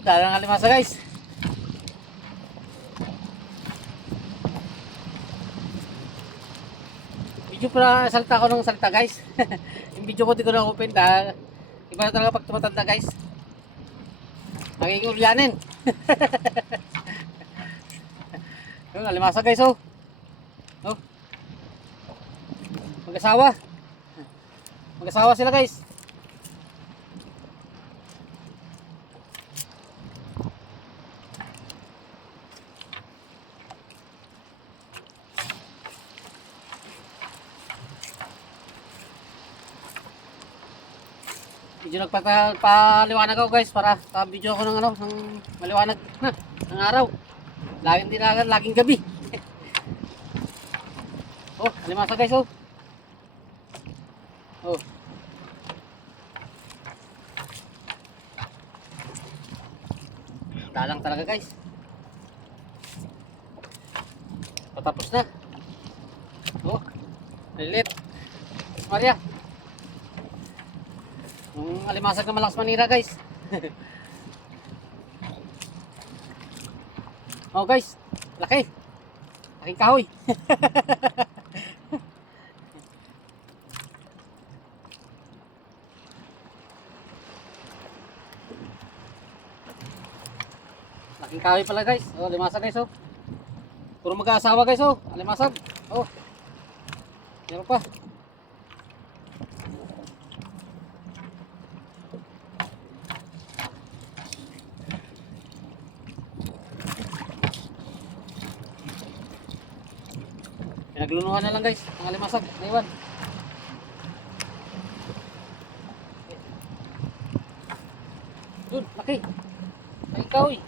Dalang alimasa guys. Video pa salta ko ng salta guys. Yung video ko di ko na open dahil iba na talaga pag tumatanda guys. Nagiging ulyanin. Yung alimasa guys oh. Oh. Mag-asawa. Mag-asawa sila guys. Medyo nagpaliwanag ako guys para video ako ng ano, ng maliwanag na ng araw. Laging dinagan, laging gabi. Oh, alimasa guys oh. Oh. Dalang talaga guys. Patapos na. Oh. Lilit. Maria. Alimasag na malakas manira guys. Oh guys, laki. Laking kahoy. Laking kahoy pala guys. Oh, alimasag guys oh. Puro mag-aasawa guys oh. Alimasag. Oh. Meron pa. Naglunuhan na lang guys, ang alimasag, naiwan. Dun, laki. Ay, kahoy.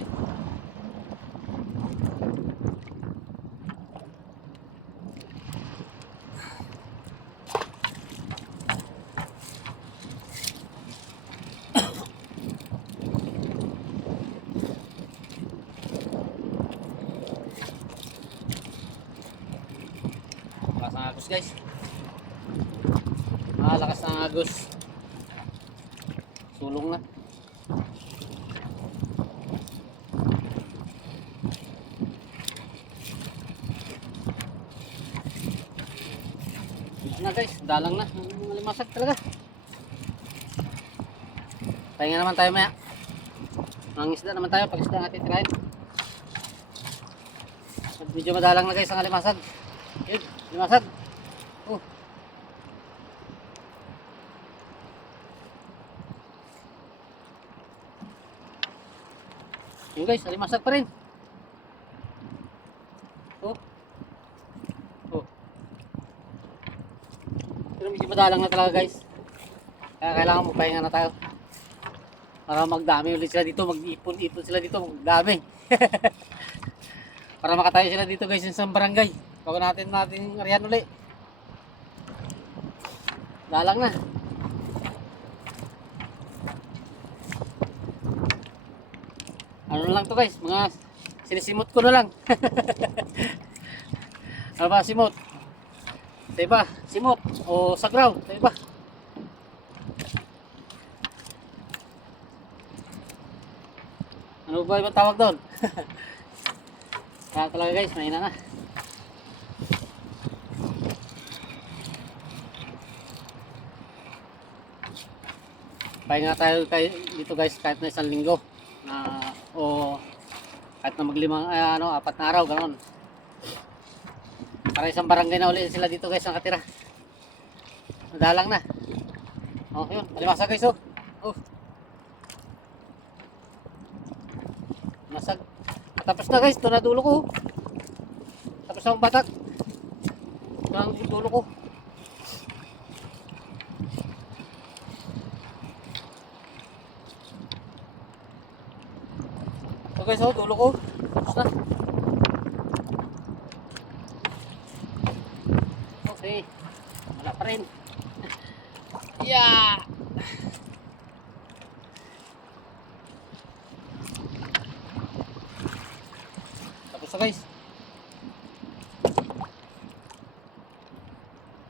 Lakas ng agos guys. Lakas ng agos. Sulong na. Na guys, dalang na. Limasag talaga. Pahinga naman tayo maya. Mangisda naman tayo pag isda natin tirahin. Medyo madalang na guys ang alimasag. Yun, limasag. Oh. Yun guys, alimasag pa rin. Oh. Oh. Pero medyo madalang na talaga guys. Kaya kailangan magpahinga na tayo. Para magdami ulit sila dito, mag-ipon-ipon sila dito, magdami. Para makatayo sila dito guys sa barangay. Bago natin arihan ulit. Dalang na. Ano lang to guys, mga sinisimot ko na lang. Ano ba simot? Ito ba? Simot o sagraw? Ito ba? Ano ba ibang tawag doon? Kaya talaga guys, mahina na. Pahinga tayo dito guys kahit na isang linggo na o kahit na maglimang ano, 4 na araw ganoon. Para isang barangay na ulit sila dito guys nakatira. Madalang na. Oh, yun, alimasa guys oh. Oh. Masag. Tapos na guys, ito na dulo ko. Tapos na ang batak. Ito na ang dulo ko. So guys, oh, dulo ko. Tapos na. Okay. Wala pa rin. Yeah. Tapos na guys.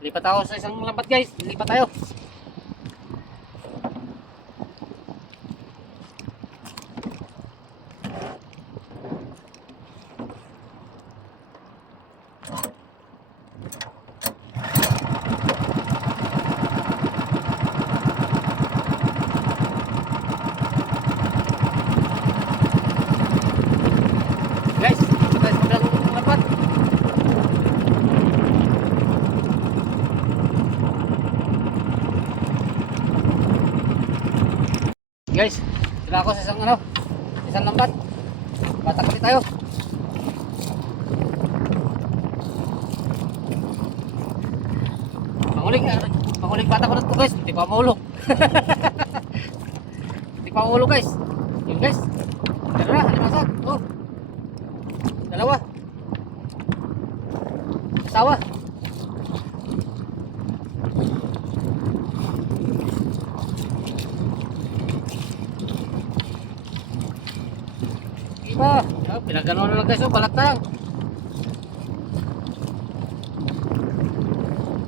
Lipat ako sa isang lambat guys. Lipat tayo. Guys, dito tayo sa kabilang lapat. Guys, sila ako sa isang ano, isang lambat. Batak ulit tayo. Panguling batak ulit to guys, hindi pa mahulog. Hindi pa mahulog guys. Yun guys, tara na, limasan. Oh, dalawa. Asawa. Iba, pinagano na lang guys, oh, balat na lang.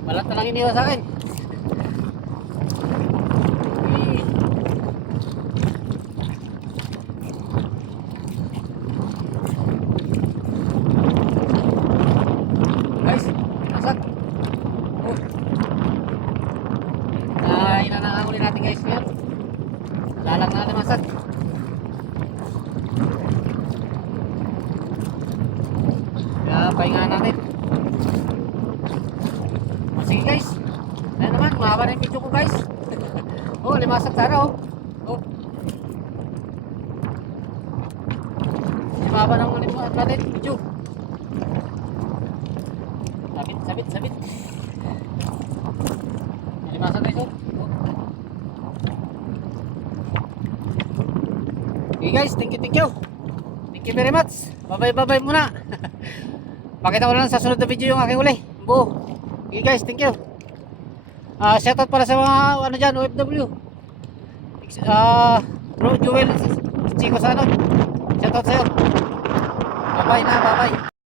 Balat na lang iniwan sa akin. Uy. Guys, nasag. Oh. Inanangahuli natin guys ngayon. Lalang na masag. Kaya pahinga natin. Sige guys. Ayan naman, mahaba na yung video ko guys. Oh, limasag tara oh. Oh. Mahaba na ang natin video. Sabit. Limasag guys oh. Okay guys, thank you. Thank you very much. Bye muna. Pakita ko na lang sa sunod na video yung aking uli. Buo. Okay guys, thank you. Shoutout para sa mga ano dyan, OFW. Bro Joel, Chico sa ano. Shoutout sa'yo. Bye bye.